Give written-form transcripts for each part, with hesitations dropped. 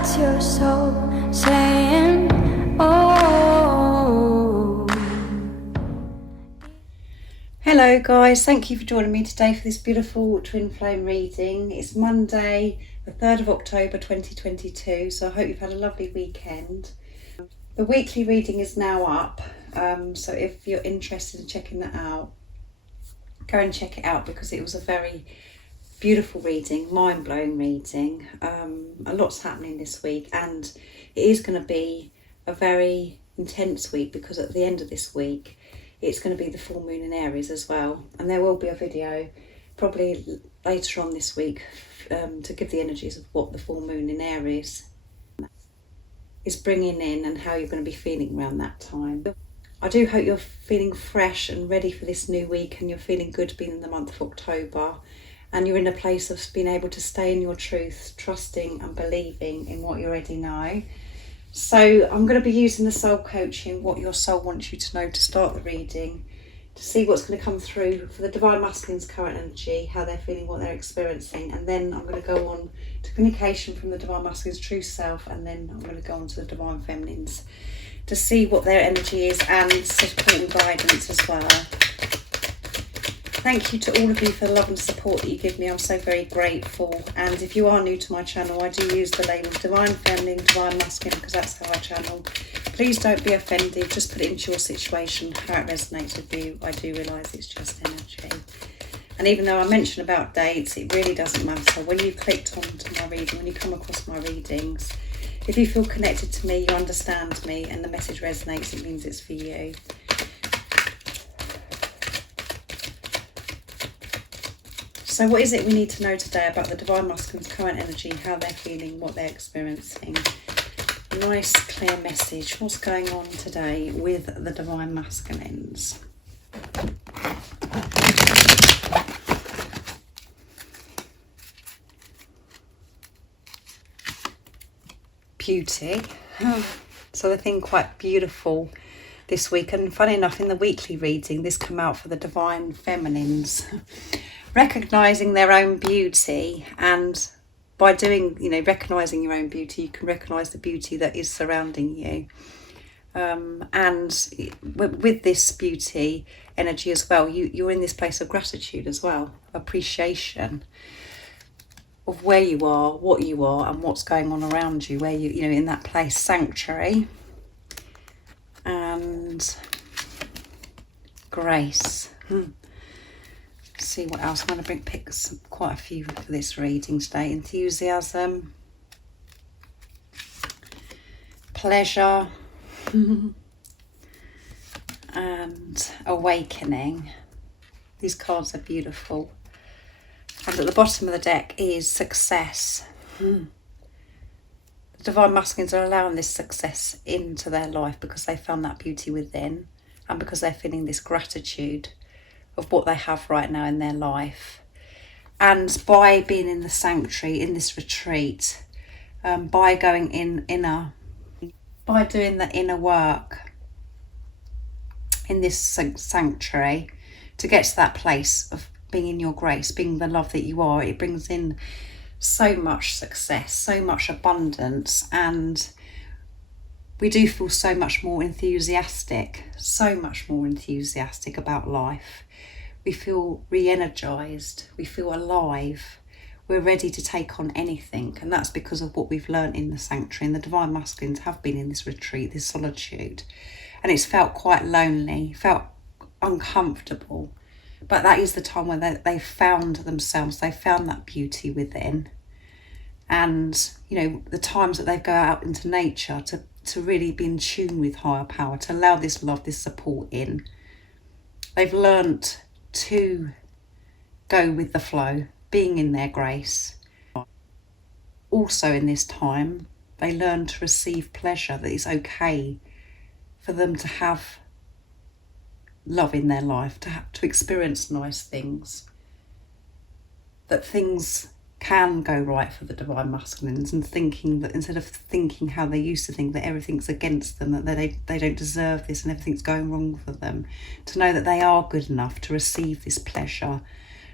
What's your soul saying? Oh. Hello guys, thank you for joining me today for this beautiful twin flame reading. It's Monday, the 3rd of October 2022, so I hope you've had a lovely weekend. The weekly reading is now up, so if you're interested in checking that out, go and check it out because it was a very beautiful reading, mind-blowing reading. A lot's happening this week, and it is going to be a very intense week because at the end of this week it's going to be the full moon in Aries as well, and there will be a video probably later on this week to give the energies of what the full moon in Aries is bringing in and how you're going to be feeling around that time. I do hope you're feeling fresh and ready for this new week, and you're feeling good being in the month of October, and you're in a place of being able to stay in your truth, trusting and believing in what you already know. So I'm going to be using the soul coaching, what your soul wants you to know, to start the reading, to see what's going to come through for the Divine Masculine's current energy, how they're feeling, what they're experiencing, and then I'm going to go on to communication from the Divine Masculine's true self, and then I'm going to go on to the Divine Feminines to see what their energy is and support and guidance as well. Thank you to all of you for the love and support that you give me. I'm so very grateful. And if you are new to my channel, I do use the label Divine Feminine, Divine Masculine, because that's how I channel. Please don't be offended. Just put it into your situation, how it resonates with you. I do realise it's just energy. And even though I mention about dates, it really doesn't matter. When you've clicked onto my reading, when you come across my readings, if you feel connected to me, you understand me, and the message resonates, it means it's for you. So what is it we need to know today about the Divine Masculine's current energy, how they're feeling, what they're experiencing? Nice, clear message. What's going on today with the Divine Masculines? Beauty. So they're feeling quite beautiful this week. And funny enough, in the weekly reading, this came out for the Divine Feminines. Recognising their own beauty, and by doing, recognising your own beauty, you can recognise the beauty that is surrounding you. And with this beauty energy as well, you're in this place of gratitude as well, appreciation of where you are, what you are, and what's going on around you, where you in that place, sanctuary, and grace. See what else. I'm going to pick quite a few for this reading today. Enthusiasm, pleasure, and awakening. These cards are beautiful. And at the bottom of the deck is success. The Divine Masculines are allowing this success into their life because they found that beauty within, and because they're feeling this gratitude of what they have right now in their life. And by being in the sanctuary, in this retreat, by going by doing the inner work in this sanctuary, to get to that place of being in your grace, being the love that you are, it brings in so much success, so much abundance, and we do feel so much more enthusiastic about life. We feel re-energized, we feel alive, we're ready to take on anything, and that's because of what we've learned in the sanctuary. And the Divine Masculines have been in this retreat, this solitude, and it's felt quite lonely, felt uncomfortable, but that is the time when they've found themselves, they've found that beauty within. And the times that they go out into nature to really be in tune with higher power, to allow this love, this support in. They've learnt to go with the flow, being in their grace. Also in this time, they learn to receive pleasure, that it's okay for them to have love in their life, to experience nice things, that things can go right for the Divine Masculines, and thinking that instead of thinking how they used to think, that everything's against them, that they don't deserve this and everything's going wrong for them, to know that they are good enough to receive this pleasure,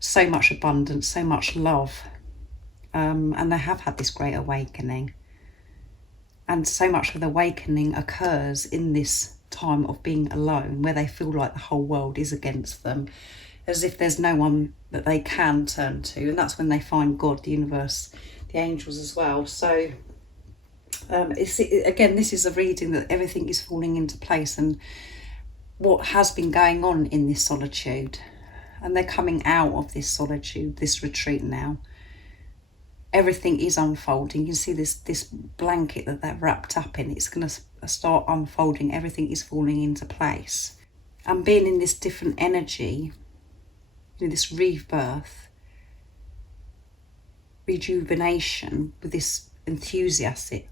so much abundance, so much love, and they have had this great awakening. And so much of the awakening occurs in this time of being alone, where they feel like the whole world is against them, as if there's no one that they can turn to. And that's when they find God, the universe, the angels as well. So again, this is a reading that everything is falling into place, and what has been going on in this solitude, and they're coming out of this solitude, this retreat now. Everything is unfolding. You can see this blanket that they're wrapped up in. It's going to start unfolding. Everything is falling into place. And being in this different energy, this rebirth, rejuvenation, with this enthusiasm,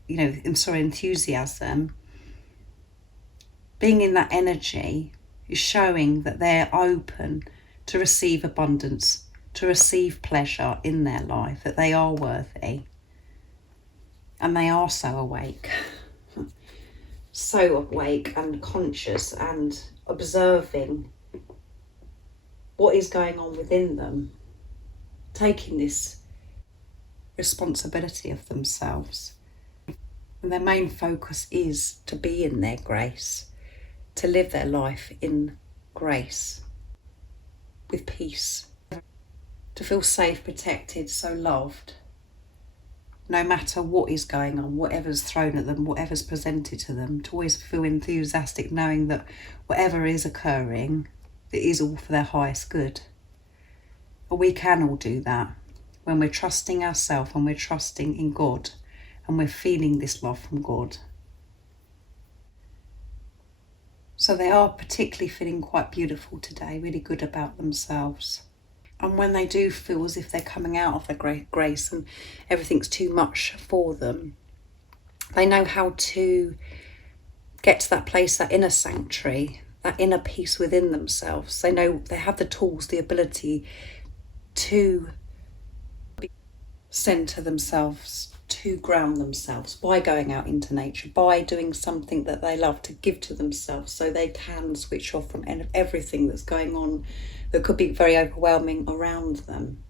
being in that energy is showing that they're open to receive abundance, to receive pleasure in their life, that they are worthy. And they are so awake. So awake and conscious and observing what is going on within them, taking this responsibility of themselves. And their main focus is to be in their grace, to live their life in grace, with peace, to feel safe, protected, so loved, no matter what is going on, whatever's thrown at them, whatever's presented to them, to always feel enthusiastic, knowing that whatever is occurring, it is all for their highest good. But we can all do that when we're trusting ourselves and we're trusting in God and we're feeling this love from God. So they are particularly feeling quite beautiful today, really good about themselves. And when they do feel as if they're coming out of their great grace and everything's too much for them, they know how to get to that place, that inner sanctuary, that inner peace within themselves. They know they have the tools, the ability to centre themselves, to ground themselves by going out into nature, by doing something that they love, to give to themselves, so they can switch off from everything that's going on that could be very overwhelming around them.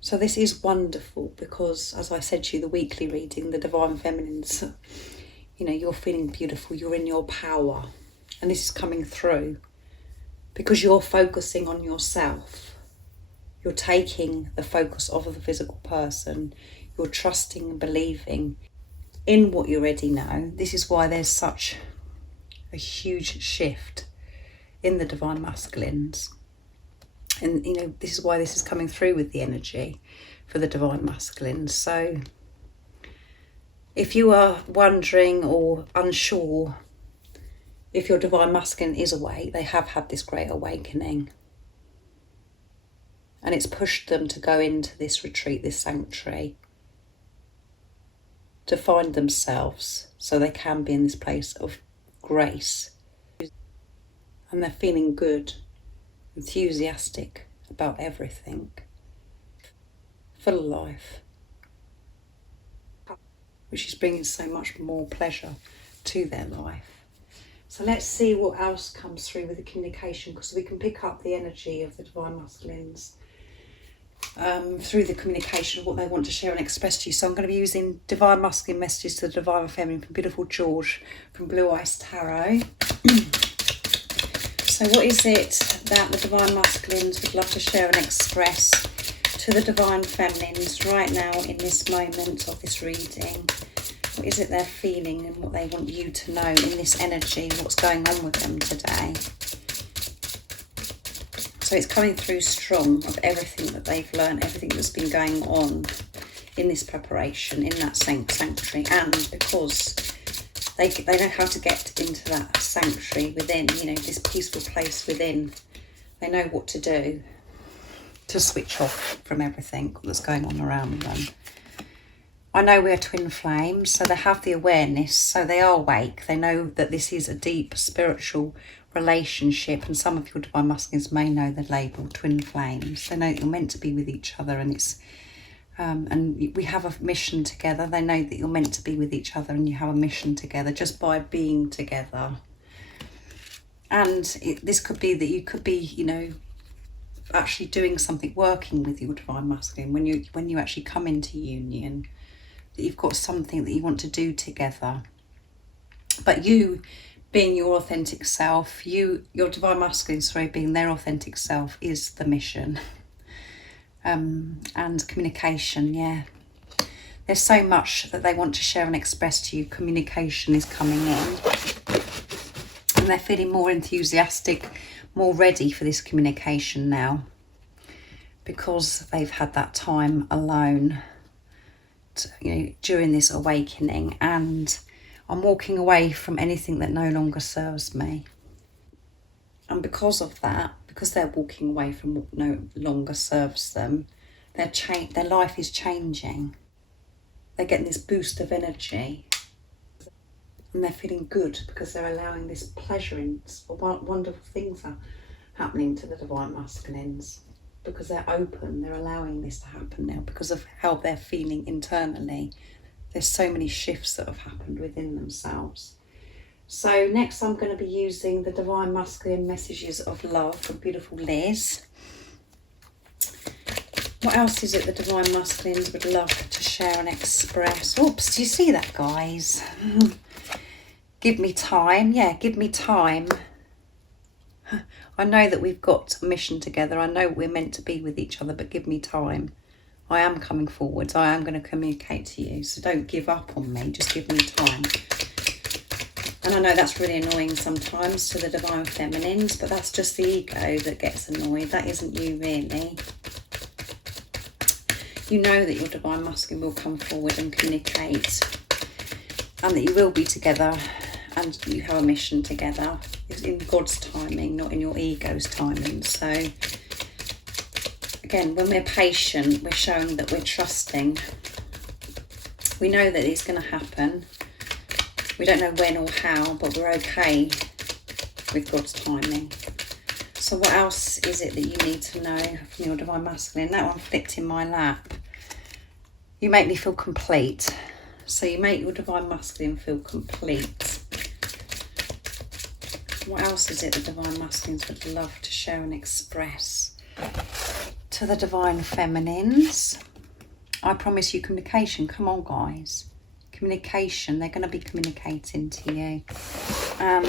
So this is wonderful because, as I said to you, the weekly reading, the Divine Feminines, you're feeling beautiful, you're in your power, and this is coming through because you're focusing on yourself. You're taking the focus off of the physical person. You're trusting and believing in what you already know. This is why there's such a huge shift in the Divine Masculines. And, this is why this is coming through with the energy for the Divine Masculines. So if you are wondering or unsure if your Divine Masculine is awake, they have had this great awakening. And it's pushed them to go into this retreat, this sanctuary, to find themselves so they can be in this place of grace. And they're feeling good, enthusiastic about everything, full of life, which is bringing so much more pleasure to their life. So let's see what else comes through with the communication, because we can pick up the energy of the Divine Masculines through the communication of what they want to share and express to you. So I'm going to be using Divine Masculine messages to the Divine Feminine from Beautiful George from Blue Ice Tarot. So what is it that the Divine Masculines would love to share and express to the Divine Feminines right now in this moment of this reading? What is it they're feeling and what they want you to know in this energy, what's going on with them today? So it's coming through strong of everything that they've learned, everything that's been going on in this preparation, in that sanctuary, and because they know how to get into that sanctuary within, this peaceful place within. They know what to do to switch off from everything that's going on around them. I know we're twin flames, so they have the awareness, so they are awake. They know that this is a deep spiritual relationship, and some of your Divine Masculines may know the label twin flames. They know that you're meant to be with each other, and it's and we have a mission together. They know that you're meant to be with each other and you have a mission together just by being together. And this could be that you could be, actually doing something, working with your Divine Masculine when you actually come into union. that you've got something that you want to do together. But you being your authentic self, your divine masculine, being their authentic self is the mission. And communication, yeah. There's so much that they want to share and express to you. Communication is coming in. And they're feeling more enthusiastic, more ready for this communication now. Because they've had that time alone, during this awakening. And I'm walking away from anything that no longer serves me. And because of that, because they're walking away from what no longer serves them, their life is changing. They're getting this boost of energy. And they're feeling good because they're allowing this pleasure and wonderful things are happening to the divine masculines. Because they're open, they're allowing this to happen now because of how they're feeling internally. There's so many shifts that have happened within themselves. So next I'm going to be using the Divine Masculine Messages of Love from beautiful Liz. What else is it the Divine Masculines would love to share and express? Oops, do you see that, guys? Give me time. Yeah, give me time. I know that we've got a mission together. I know we're meant to be with each other, but give me time. I am coming forwards. I am going to communicate to you. So don't give up on me. Just give me time. And I know that's really annoying sometimes to the Divine Feminines, but that's just the ego that gets annoyed. That isn't you, really. You know that your Divine Masculine will come forward and communicate. And that you will be together. And you have a mission together. It's in God's timing, not in your ego's timing. So, again, when we're patient, we're showing that we're trusting. We know that it's going to happen. We don't know when or how, but we're okay with God's timing. So what else is it that you need to know from your Divine Masculine? That one flipped in my lap. You make me feel complete. So you make your Divine Masculine feel complete. What else is it the Divine Masculines would love to share and express to the Divine Feminines? I promise you communication. Come on, guys. Communication. They're going to be communicating to you. And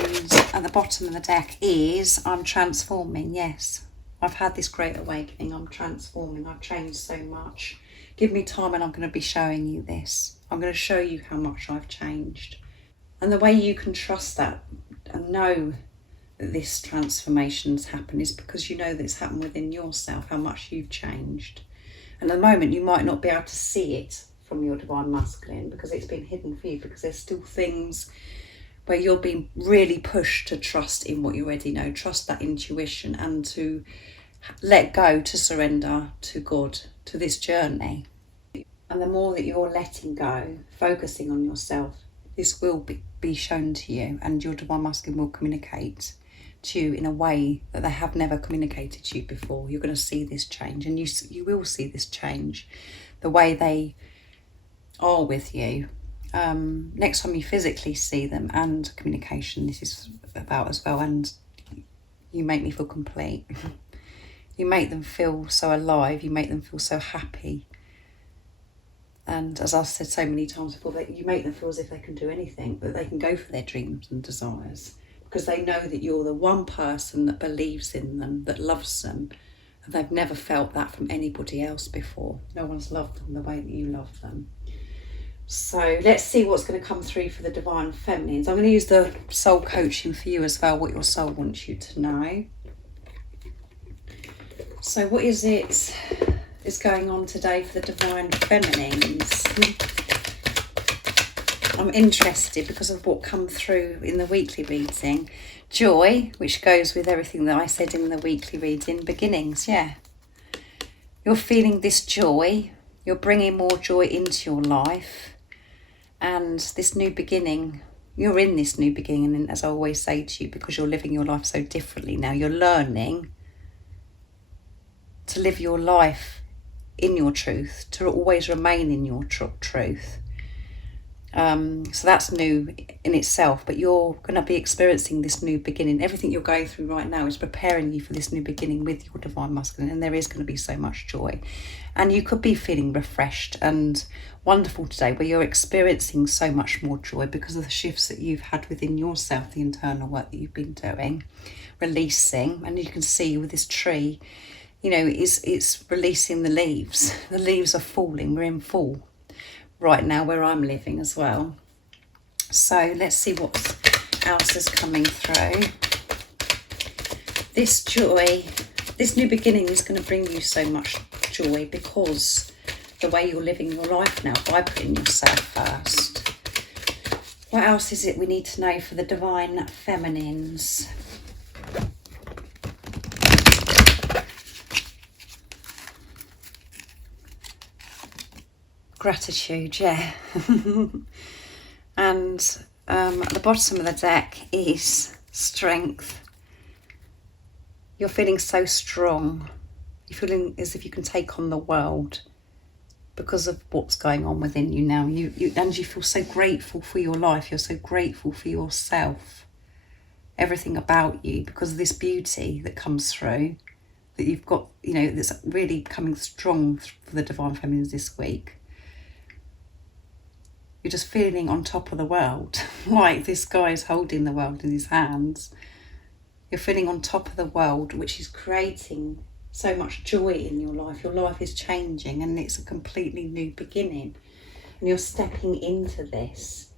at the bottom of the deck is, I'm transforming. Yes, I've had this great awakening. I'm transforming. I've changed so much. Give me time and I'm going to be showing you this. I'm going to show you how much I've changed. And the way you can trust that and know that this transformation's happened is because you know that it's happened within yourself, how much you've changed. And at the moment you might not be able to see it from your Divine Masculine because it's been hidden for you, because there's still things where you're being really pushed to trust in what you already know, trust that intuition and to let go, to surrender to God, to this journey. And the more that you're letting go, focusing on yourself, this will be shown to you, and your Divine Masculine will communicate to you in a way that they have never communicated to you before. You're going to see this change, and you will see this change, the way they are with you. Next time you physically see them, and communication this is about as well, and you make me feel complete. You make them feel so alive, you make them feel so happy. And as I've said so many times before, that you make them feel as if they can do anything, that they can go for their dreams and desires, because they know that you're the one person that believes in them, that loves them, and they've never felt that from anybody else before. No one's loved them the way that you love them. So let's see what's going to come through for the Divine Feminines. I'm going to use the soul coaching for you as well, what your soul wants you to know. So what is it is going on today for the Divine Feminines? I'm interested because of what come through in the weekly reading. Joy, which goes with everything that I said in the weekly reading. Beginnings, yeah. You're feeling this joy. You're bringing more joy into your life. And this new beginning, you're in this new beginning. And as I always say to you, because you're living your life so differently now, you're learning to live your life in your truth, to always remain in your truth. So that's new in itself, but you're going to be experiencing this new beginning. Everything you're going through right now is preparing you for this new beginning with your divine masculine, and there is going to be so much joy. And you could be feeling refreshed and wonderful today, where you're experiencing so much more joy because of the shifts that you've had within yourself, the internal work that you've been doing, releasing. And you can see with this tree, you know, it's releasing the leaves. The leaves are falling. We're in fall right now where I'm living as well. So let's see what else is coming through. This joy, this new beginning is going to bring you so much joy because the way you're living your life now, by putting yourself first. What else is it we need to know for the divine feminines? Gratitude, yeah. And at the bottom of the deck is strength. You're feeling so strong. You're feeling as if you can take on the world because of what's going on within you now. You feel so grateful for your life. You're so grateful for yourself. Everything about you, because of this beauty that comes through, that you've got, you know, that's really coming strong for the divine feminines this week. You're just feeling on top of the world, like this guy is holding the world in his hands. You're feeling on top of the world, which is creating so much joy in your life. Your life is changing and it's a completely new beginning. And you're stepping into this.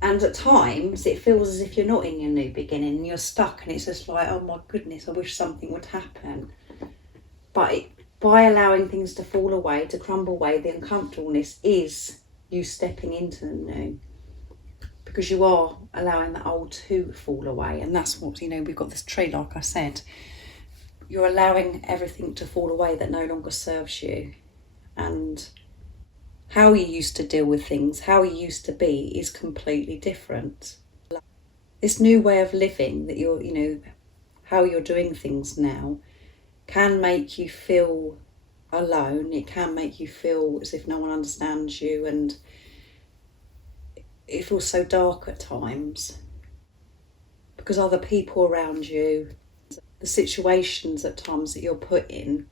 And at times it feels as if you're not in your new beginning and you're stuck and it's just like, oh my goodness, I wish something would happen. But by allowing things to fall away, to crumble away, the uncomfortableness is you stepping into the new, because you are allowing the old to fall away. And that's what, you know, we've got this tree, like I said, you're allowing everything to fall away that no longer serves you. And how you used to deal with things, how you used to be, is completely different. This new way of living that you're, you know, how you're doing things now can make you feel alone. It can make you feel as if no one understands you, and it feels so dark at times because other people around you, the situations at times that you're put in,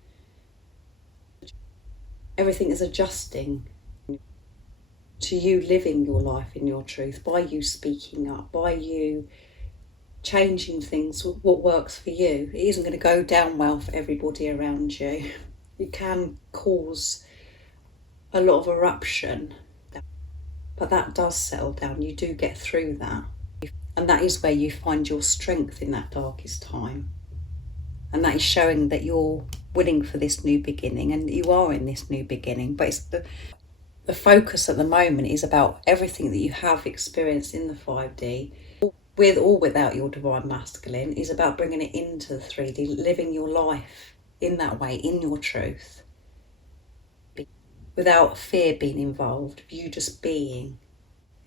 everything is adjusting to you living your life in your truth, by you speaking up, by you changing things, what works for you. It isn't going to go down well for everybody around you. You can cause a lot of eruption, but that does settle down. You do get through that. And that is where you find your strength in that darkest time. And that is showing that you're willing for this new beginning, and you are in this new beginning. But it's the focus at the moment is about everything that you have experienced in the 5D, with or without your divine masculine, is about bringing it into the 3D, living your life in that way, in your truth, without fear being involved, you just being,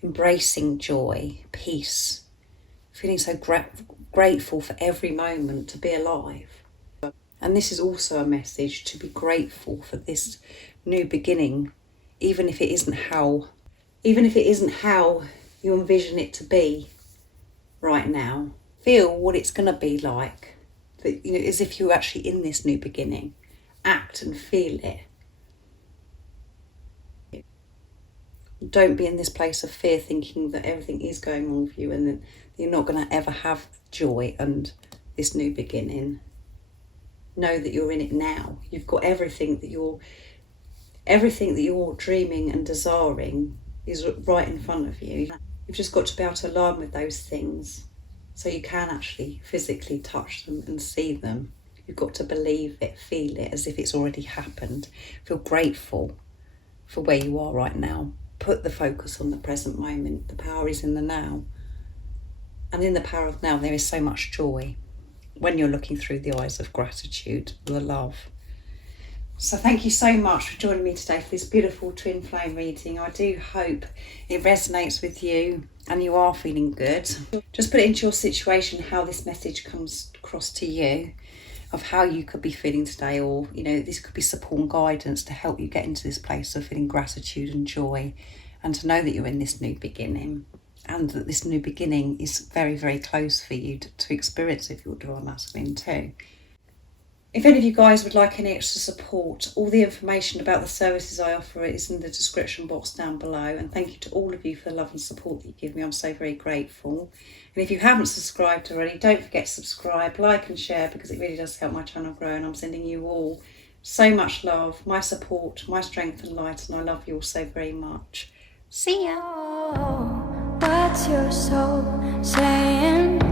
embracing joy, peace, feeling so grateful for every moment to be alive. And this is also a message to be grateful for this new beginning, even if it isn't how you envision it to be right now. Feel what it's going to be like, that, you know, as if you're actually in this new beginning. Act and feel it. Don't be in this place of fear, thinking that everything is going wrong for you and that you're not going to ever have joy and this new beginning. Know that you're in it now. You've got everything that you're dreaming and desiring is right in front of you. You've just got to be able to align with those things so you can actually physically touch them and see them. You've got to believe it, feel it as if it's already happened. Feel grateful for where you are right now. Put the focus on the present moment. The power is in the now. And in the power of now, there is so much joy when you're looking through the eyes of gratitude, the love. So thank you so much for joining me today for this beautiful twin flame reading. I do hope it resonates with you and you are feeling good. Just put it into your situation, how this message comes across to you, of how you could be feeling today, or, you know, this could be support and guidance to help you get into this place of feeling gratitude and joy and to know that you're in this new beginning, and that this new beginning is very, very close for you to experience if you're Divine Masculine too. If any of you guys would like any extra support, all the information about the services I offer is in the description box down below. And thank you to all of you for the love and support that you give me. I'm so very grateful. And if you haven't subscribed already, don't forget to subscribe, like and share, because it really does help my channel grow. And I'm sending you all so much love, my support, my strength and light. And I love you all so very much. See ya. What's your soul saying?